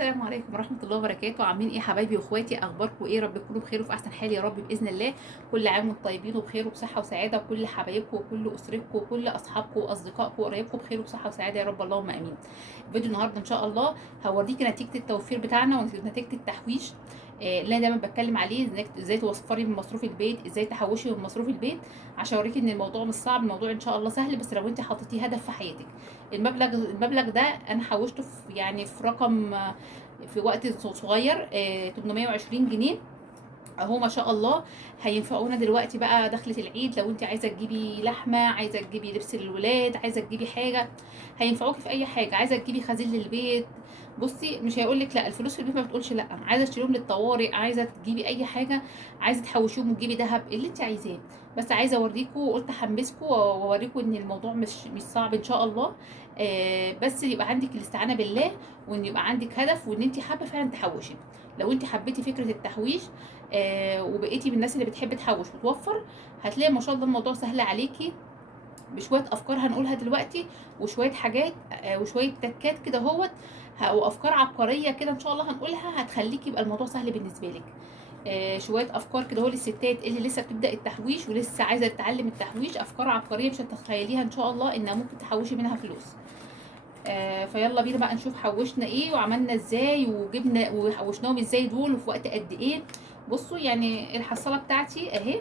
السلام عليكم ورحمة الله وبركاته. عاملين ايه حبايبي واخواتي؟ اخباركم ايه؟ رب تكونوا بخير وفي احسن حال يا رب باذن الله. كل عام وانتم طيبين وبخير وبصحة وسعادة، وكل حبايبكم وكل اسرتكم وكل اصحابكم واصدقائكم وقرايبكم بخير وبصحة وسعادة يا رب، اللهم امين. فيديو النهارده ان شاء الله هوريكي نتيجة التوفير بتاعنا ونتيجة التحويش، اللي انا دايما بتكلم عليه، ازاي توفري من مصروف البيت، ازاي تحوشي من مصروف البيت، عشان اوريكي ان الموضوع مش صعب، الموضوع ان شاء الله سهل، بس لو انت حطيتيه هدف في حياتك. المبلغ ده انا حوشته في رقم، في وقت صغير، 820 جنيه اهو ما شاء الله. هينفعونا دلوقتي بقى دخلة العيد، لو انت عايزه تجيبي لحمه، عايزه تجيبي لبس للولاد، عايزه تجيبي حاجه، هينفعوكي في اي حاجه، عايزه تجيبي خزين للبيت. بصي مش هيقولك لا، الفلوس في البيت ما بتقولش لا، عايزه تشيلهم للطوارئ، عايزه تجيبي اي حاجه، عايزه تحوشيهم وتجيبي ذهب، اللي انت عايزاه. بس عايزه اوريكم وقلت احمسكم واوريكم ان الموضوع مش صعب ان شاء الله. بس يبقى عندك الاستعانه بالله، وان يبقى عندك هدف، وان انت حابه فعلا تحوشي. لو انت حبيتي فكره التحويش وبقيتي من الناس اللي بتحب تحوش وتوفر، هتلاقي ما شاء الله الموضوع سهل عليكي، بشويه افكار هنقولها دلوقتي، وشويه حاجات، وشويه تكات كده اهوت، وافكار عبقريه كده ان شاء الله هنقولها، هتخليكي يبقى الموضوع سهل بالنسبه لك. شويه افكار كده هو للستات اللي لسه بتبدا التحويش ولسه عايزه تتعلم التحويش، افكار عبقريه مش هتتخيليها ان شاء الله انها ممكن تحوشي منها فلوس. فيلا بينا بقى نشوف حوشنا ايه وعملنا ازاي وجبنا وحوشناهم ازاي دول وفي وقت قد ايه. بصوا يعني الحصاله بتاعتي اهي،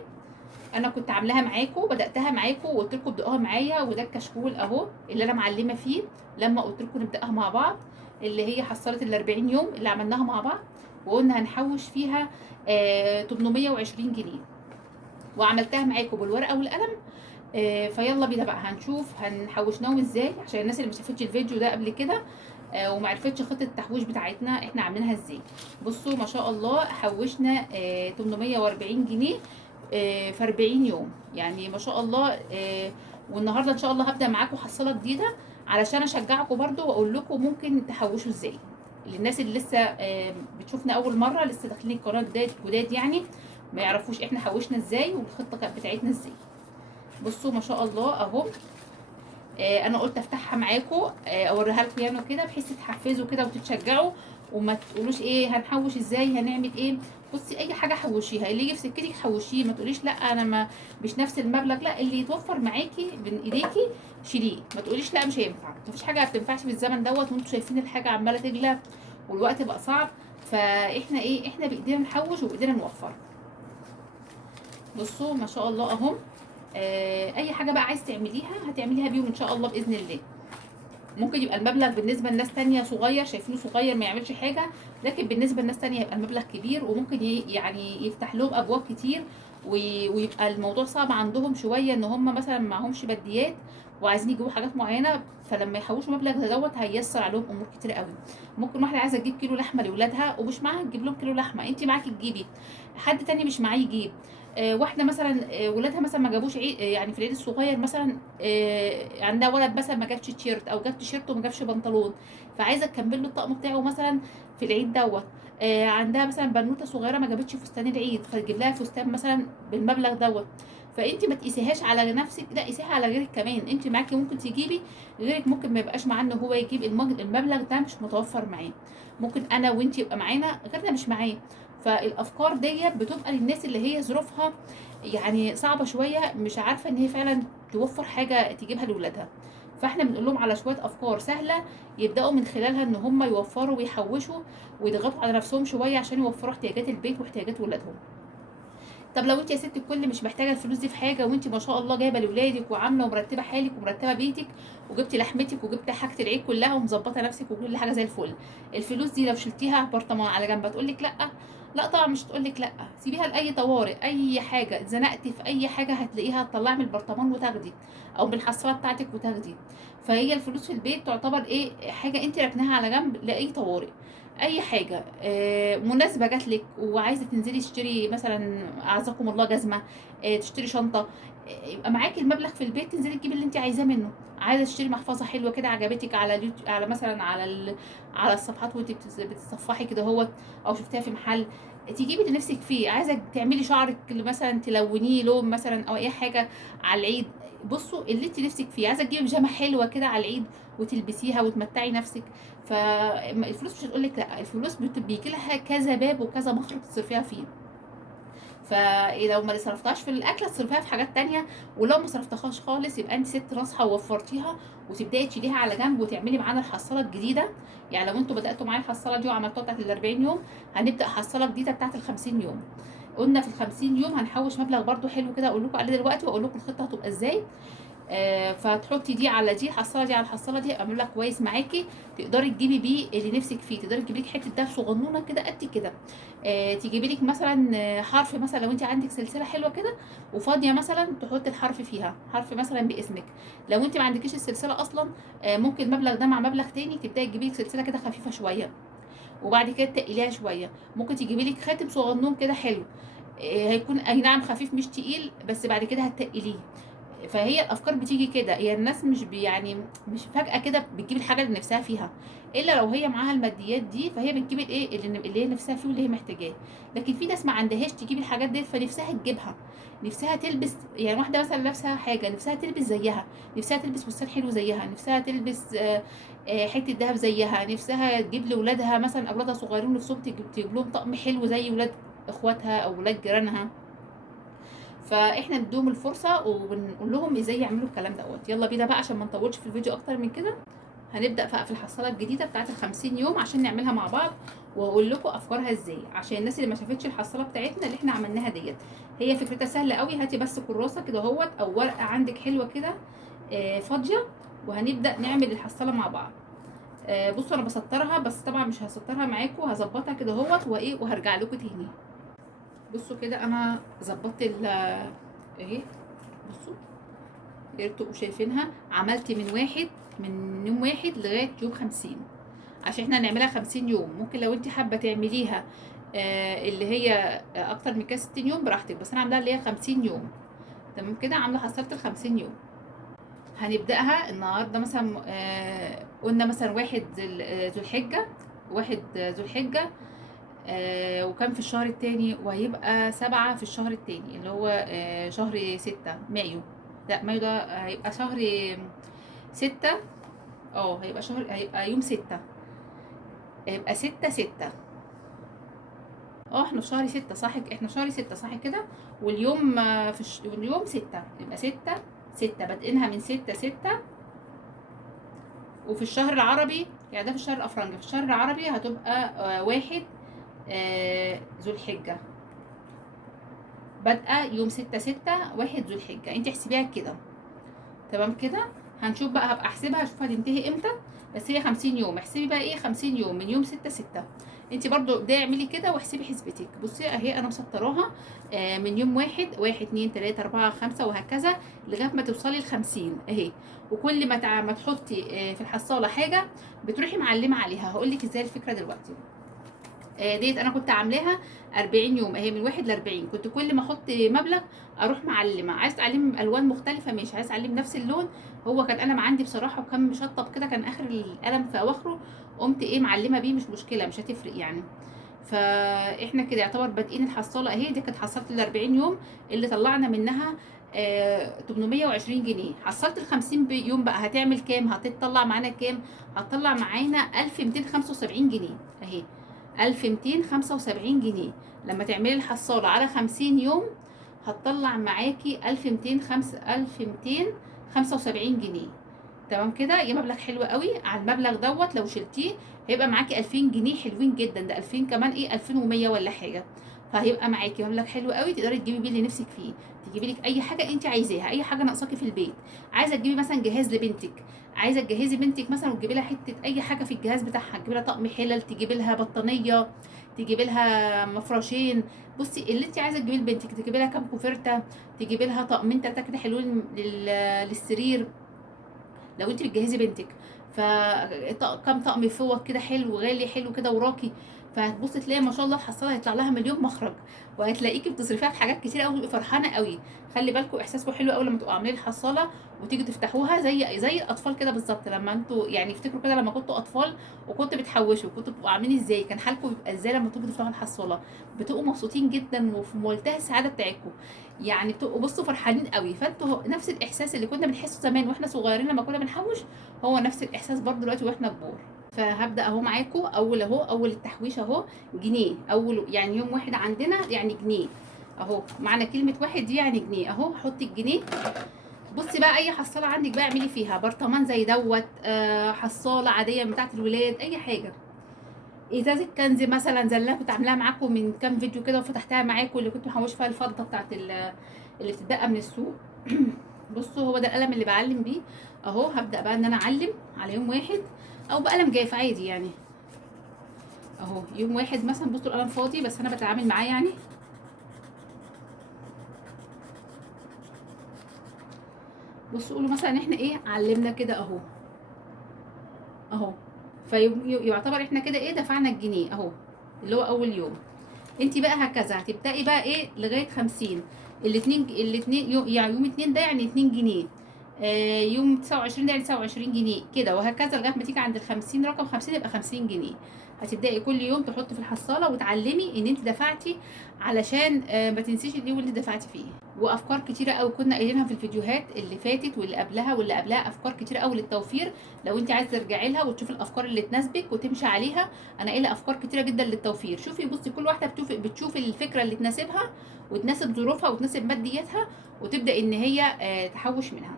انا كنت عاملاها معاكم، بداتها معاكم وقلت لكم ابداوها معايا، وده الكشكول اهو اللي انا معلمه فيه لما قلت لكم نبداها مع بعض، اللي هي حصاله ال 40 يوم اللي عملناها مع بعض، وقلنا هنحوش فيها 820 جنيه، وعملتها معاكم بالورقه والقلم. فيلا بينا بقى هنشوف هنحوشناهم ازاي، عشان الناس اللي ما شافتش الفيديو ده قبل كده وما عرفتش خطه التحويش بتاعتنا احنا عاملينها ازاي. بصوا ما شاء الله حوشنا 840 جنيه في 40 يوم، يعني ما شاء الله. والنهارده ان شاء الله هبدا معاكم حصاله جديده، علشان اشجعكم برضو واقول لكم ممكن تحوشوا ازاي، للناس اللي لسه بتشوفنا اول مره، لسه داخلين القناه جداد يعني، ما يعرفوش احنا حوشنا ازاي والخطه كانت بتاعتنا ازاي. بصوا ما شاء الله اهو. انا قلت افتحها معاكم، اوريها لكم يعني كده، بحيث تتحفزوا كده وتتشجعوا، وما تقولوش ايه هنحوش ازاي هنعمل ايه. بصي اي حاجه حوشيها، اللي يجي في سكتك حوشيه، ما تقوليش لا انا ما مش نفس المبلغ، لا اللي يتوفر معاكي بين ايديكي شيليه، ما تقوليش لا مش هينفع، مفيش حاجه ما بتنفعش في الزمن دوت، وانتوا شايفين الحاجه عماله تغلى والوقت بقى صعب، فاحنا ايه، احنا بايدينا نحوش وبايدينا نوفر. بصوا ما شاء الله اهو. اي حاجه بقى عايز تعمليها هتعمليها بيهم ان شاء الله باذن الله. ممكن يبقى المبلغ بالنسبه لناس تانية صغير، شايفينه صغير ما يعملش حاجه، لكن بالنسبه لناس تانية يبقى المبلغ كبير، وممكن يعني يفتح لهم ابواب كتير، ويبقى الموضوع صعب عندهم شويه، ان هم مثلا معهمش بديات وعايزين يجيبوا حاجات معينه، فلما يحوشوا مبلغ دوت هييسر عليهم امور كتير قوي. ممكن واحده عايزه تجيب كيلو لحمه لاولادها ومش معاها تجيب لهم كيلو لحمه، انت معاكي تجيبي، حد تاني مش معاه يجيب. واحده مثلا ولادها مثلا ما جابوش عيد، يعني في العيد الصغير مثلا عندها ولد مثلا ما جابش تيشيرت، او جاب تيشيرت وما جابش بنطلون، فعايزه تكمل له الطقم بتاعه مثلا في العيد دوت. عندها مثلا بنوته صغيره ما جابتش فستان العيد، فتجيب لها فستان مثلا بالمبلغ دوت. فانت ما تقيسيهاش على نفسك، لا قيسيها على غيرك كمان، انت معاكي ممكن تجيبي، غيرك ممكن ما يبقاش معاه ان هو يجيب المبلغ ده مش متوفر معاه، ممكن انا وانت يبقى معانا غيرنا مش معاه. فالافكار ديت بتبقى للناس اللي هي ظروفها يعني صعبه شويه، مش عارفه ان هي فعلا توفر حاجه تجيبها لاولادها، فاحنا بنقول لهم على شويه افكار سهله يبداوا من خلالها ان هم يوفروا ويحوشوا ويضغطوا على نفسهم شويه عشان يوفروا احتياجات البيت واحتياجات ولادهم. طب لو انت يا ست الكل مش محتاجه الفلوس دي في حاجه، وانت ما شاء الله جايبه لاولادك وعامله ومرتبه حالك ومرتبه بيتك، وجبتي لحمتك وجبتي حاجه العيد كلها ومظبطه نفسك وكل حاجه زي الفل، الفلوس دي لو شلتيها في برطمان على جنب هتقول لك لا؟ لا طبعا مش تقول لك لا، سيبيها لاي طوارئ، اي حاجه اتزنقتي في اي حاجه هتلاقيها تطلعي من البرطمان وتاخدي، او من الحصاله بتاعتك وتاخدي. فهي الفلوس في البيت تعتبر ايه، حاجه انت ركناها على جنب لاي طوارئ. اي حاجه مناسبه جات لك وعايزه تنزلي تشتري مثلا اعزكم الله جزمه، تشتري شنطه، يبقى معاكي المبلغ في البيت تنزلي تجيبي اللي انت عايزاه منه. عايزه تشتري محفظه حلوه كده عجبتك على على مثلا على الصفحات وانت بتتصفحي كده اهوت، او شفتيها في محل، تجيبي اللي نفسك فيه. عايزه تعملي شعرك مثلا تلونيه لون مثلا او اي حاجه على العيد، بصوا اللي انت نفسك فيه، عايزه تجيبي بيجامه حلوه كده على العيد وتلبسيها وتمتعي نفسك، فالفلوس مش هتقول لك لا، الفلوس بيجي لها كذا باب وكذا مخرج تصرفيها فيه. فلو ما صرفتهاش في الاكل تصرفيها في حاجات تانية، ولو ما صرفتهاش خالص يبقى انت ست ناصحه ووفرتيها، وتبداي تشيليها على جنب وتعملي معانا الحصاله الجديده. يعني لو انتوا بداتوا معايا الحصاله دي وعملتوها بتاعت ال 40 يوم، هنبدا حصاله جديده بتاعت ال 50 يوم. قلنا في ال 50 يوم هنحوش مبلغ برده حلو كده، اقول لكم عليه دلوقتي واقول لكم الخطه هتبقى ازاي. فتحطي دي على دي، الحصاله دي على الحصاله دي، هيبقى مبلغ كويس معاكي، تقدري تجيبي بيه اللي نفسك فيه. تقدري تجيبي لك حته دهب صغنونه كده قد كده، تجيبي لك مثلا حرف، مثلا لو انت عندك سلسله حلوه كده وفاضيه مثلا تحطي الحرف فيها، حرف مثلا باسمك. لو انت ما عندكيش السلسله اصلا، ممكن المبلغ ده مع مبلغ تاني تبداي تجيبي لك سلسله كده خفيفه شويه، وبعد كده تقليها شويه. ممكن تجيبي لك خاتم صغنون كده حلو، هيكون اي نعم خفيف مش تقيل، بس بعد كده هتقليه. فهي الافكار بتيجي كده، هي الناس مش يعني مش فجاه كده بتجيب الحاجه اللي نفسها فيها، الا لو هي معاها الماديات دي، فهي بتجيب الايه اللي هي نفسها فيه واللي هي محتاجاه. لكن في ناس ما عندهاش تجيب الحاجات دي، فنفسها تجيبها، نفسها تلبس. يعني واحده مثلا لابسه حاجه نفسها تلبس زيها، نفسها تلبس فستان حلو زيها، نفسها تلبس حته دهب زيها، نفسها تجيب لاولادها مثلا، اولادها صغيرين نفسهم تجيب لهم طقم حلو زي ولاد اخواتها او ولاد جيرانها. فاحنا نديهم الفرصه وبنقول لهم ازاي يعملوا الكلام دوت. يلا بينا بقى عشان ما نطولش في الفيديو اكتر من كده، هنبدا بقى في الحصاله الجديده بتاعه ال 50 يوم عشان نعملها مع بعض، واقول لكم افكارها ازاي، عشان الناس اللي ما شافتش الحصاله بتاعتنا اللي احنا عملناها ديت. هي فكرتها سهله قوي، هاتي بس كراسه كده اهوت او ورقه عندك حلوه كده فاضيه، وهنبدا نعمل الحصاله مع بعض. بصوا انا بسطرها، بس طبعا مش هسطرها معاكم، هظبطها كده اهوت وايه وهرجع لكم تاني. بصوا كده انا ظبطت اهي، بصوا يا ريت تبقوا شايفينها. عملت من يوم واحد لغايه يوم 50، عشان احنا هنعملها 50 يوم. ممكن لو انت حابه تعمليها اللي هي اكتر من كده 60 يوم براحتك، بس انا عاملاها اللي هي 50 يوم. تمام كده، عامله حصلت ال 50 يوم. هنبداها النهارده مثلا، قلنا مثلا واحد ذو الحجه، واحد ذو الحجه، وكان في الشهر التاني، وهيبقى 7 في الشهر التاني اللي هو شهر 6 مايو. لا مايو ده هيبقى شهر 6. هيبقى يوم 6، هيبقى 6/6. احنا في شهر 6 صح، احنا في شهر 6 صح كده. واليوم اليوم 6، يبقى 6/6 بادئينها من 6/6. وفي الشهر العربي، يعني ده في الشهر الافرنجي، في الشهر العربي هتبقى 1 ذو الحجة، بادئه يوم 6/6 1 ذو الحجه، انت احسبيها كده. تمام كده. هنشوف بقى، هبقى احسبها اشوف هتنتهي امتى. بس هي 50 يوم، احسبي بقى ايه 50 يوم من يوم 6/6. انت برضو ابداي اعملي كده واحسبي حسبتك. بصي اهي انا مسطراها من يوم 1 1 2 3 4 5 وهكذا لغايه ما توصلي ل50 اهي. وكل ما تحطي في الحصاله حاجه بتروحي معلمه عليها. هقول لك ازاي الفكره دلوقتي. ديت انا كنت عاملاها 40 يوم اهي، من 1 ل40. كنت كل ما احط مبلغ اروح معلمه. عايز تعلمي بالوان مختلفه ماشي، عايز تعلمي نفس اللون. هو كان قلم عندي بصراحه وكان مشطب كده، كان اخر القلم في اواخره، قمت ايه معلمه بيه، مش مشكله مش هتفرق يعني. فاحنا كده يعتبر بادئين الحصاله اهي. دي كانت حصاله ال40 يوم اللي طلعنا منها 820 جنيه. حصلت ال50 يوم بقى هتعمل كام، هتطلع معانا كام؟ هتطلع معانا 1275 جنيه اهي، 1275 جنيه. لما تعملي الحصالة على 50 يوم هتطلع معاكي 1275 جنيه. تمام كده، يا مبلغ حلو قوي. على المبلغ دوت لو شلتيه هيبقى معاكي 2000 جنيه حلوين جدا، ده 2000 كمان ايه 2100 ولا حاجه. فهيبقى معاكي مبلغ حلو قوي تقدري تجيبي بيه اللي نفسك فيه. تجيبي لك اي حاجه انت عايزاها، اي حاجه ناقصاكي في البيت. عايزه تجيبي مثلا جهاز لبنتك، عايزه تجهزي بنتك مثلا وتجيبي لها حته اي حاجه في الجهاز بتاعها، تجيبي لها طقم حلل، تجيبي لها بطانيه، تجيبي لها مفرشين. بصي اللي انت عايزه تجيبيه لبنتك، تجيبي لها كام كوفرته، تجيبي لها طقمين 3 كده حلوين للسرير لو انت بتجهزي بنتك. كام طقم فوط كده حلو غالي حلو كده وراكي. فهتبص تلاقي ما شاء الله الحصاله هيطلع لها مليون مخرج، وهتلاقيكي بتصرفيها في حاجات كتير قوي، فرحانه قوي. خلي بالكم احساسكم حلو قوي لما تبقوا عاملين الحصاله وتيجوا تفتحوها زي الاطفال كده بالظبط. لما انتوا يعني افتكروا كده لما كنتوا اطفال وكنتوا بتحوشوا، كنتوا بتبقوا عاملين ازاي، كان حالكم بيبقى ازاي لما تيجوا تفتحوا الحصاله؟ بتبقوا مبسوطين جدا وفي منتهى السعاده بتاعتكم، يعني بتبقوا بصوا فرحانين قوي. فانتوا نفس الاحساس اللي كنا بنحسه زمان واحنا صغيرين لما كنا بنحوش، هو نفس الاحساس برضه دلوقتي واحنا كبار. فهبدا اهو معاكم، اول التحويش اهو جنيه، اول يعني يوم واحد عندنا يعني جنيه اهو، معنى كلمه واحد دي يعني جنيه اهو. حطي الجنيه. بصي بقى اي حصاله عندك بقى اعملي فيها برطمان زي دوت، حصاله عاديه بتاعت الولاد، اي حاجه. ازازه كنز مثلا زي اللي انا كنت عاملاها معاكم من كام فيديو كده وفتحتها معاكم، اللي كنت محوشه فيها الفضه بتاعت اللي بتتبقى من السوق. بصوا هو ده القلم اللي بعلم بيه اهو. هبدا بقى ان انا اعلم على يوم واحد، او بقلم جاف عادي يعني اهو. يوم واحد مثلا بصوا القلم فاضي بس انا بتعامل معاه يعني. بصوا قولوا مثلا احنا ايه علمنا كده اهو اهو. فيعتبر احنا كده ايه دفعنا الجنيه اهو، اللي هو اول يوم. انت بقى هكذا هتبداي بقى ايه لغايه 50. الاتنين يعني يوم اتنين ده يعني 2 جنيه، يوم 29 ده يعني 29 جنيه كده، وهكذا لغايه ما تيجي عند ال50 رقم 50 يبقى 50 جنيه. هتبداي كل يوم تحطي في الحصاله وتعلمي ان انت دفعتي، علشان ما تنسيش اليوم اللي دفعتي فيه. وافكار كتيره قوي كنا قايلينها في الفيديوهات اللي فاتت واللي قبلها واللي قبلها، افكار كتيره قوي للتوفير. لو انت عايزه ترجعي لها وتشوفي الافكار اللي تناسبك وتمشي عليها، انا قايله افكار كتيره جدا للتوفير. شوفي بصي كل واحده بتشوف الفكره اللي تناسبها وتناسب ظروفها وتناسب مادياتها، وتبدا ان هي تحوش منها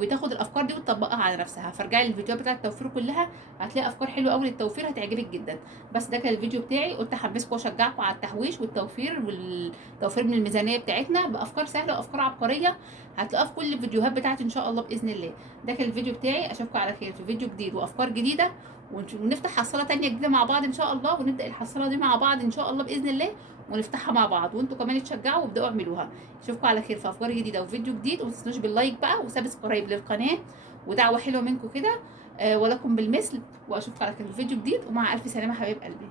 وتاخد الافكار دي وتطبقها على نفسها. فارجعي للفيديوهات بتاعه التوفير كلها، هتلاقي افكار حلوه قوي للتوفير هتعجبك جدا. بس ده كان الفيديو بتاعي، قلت احمسكم واشجعكم على التحويش والتوفير والتوفير من الميزانيه بتاعتنا بافكار سهله وافكار عبقريه هتلاقوها في كل الفيديوهات بتاعتي ان شاء الله باذن الله. ده كان الفيديو بتاعي، اشوفكم على خير في فيديو جديد وافكار جديده، ونفتح حصاله تانية جديده مع بعض ان شاء الله، ونبدا الحصاله دي مع بعض ان شاء الله باذن الله، ونفتحها مع بعض، وانتوا كمان تشجعوا وابداوا اعملوها. اشوفكم على خير في افكار جديده وفيديو جديد، وما تنسوش باللايك بقى وسبسكرايب للقناه ودعوه حلوه منكم كده، ولكم بالمثل. واشوفكم على خير في فيديو جديد، ومع الف سلامه حبايب قلبي.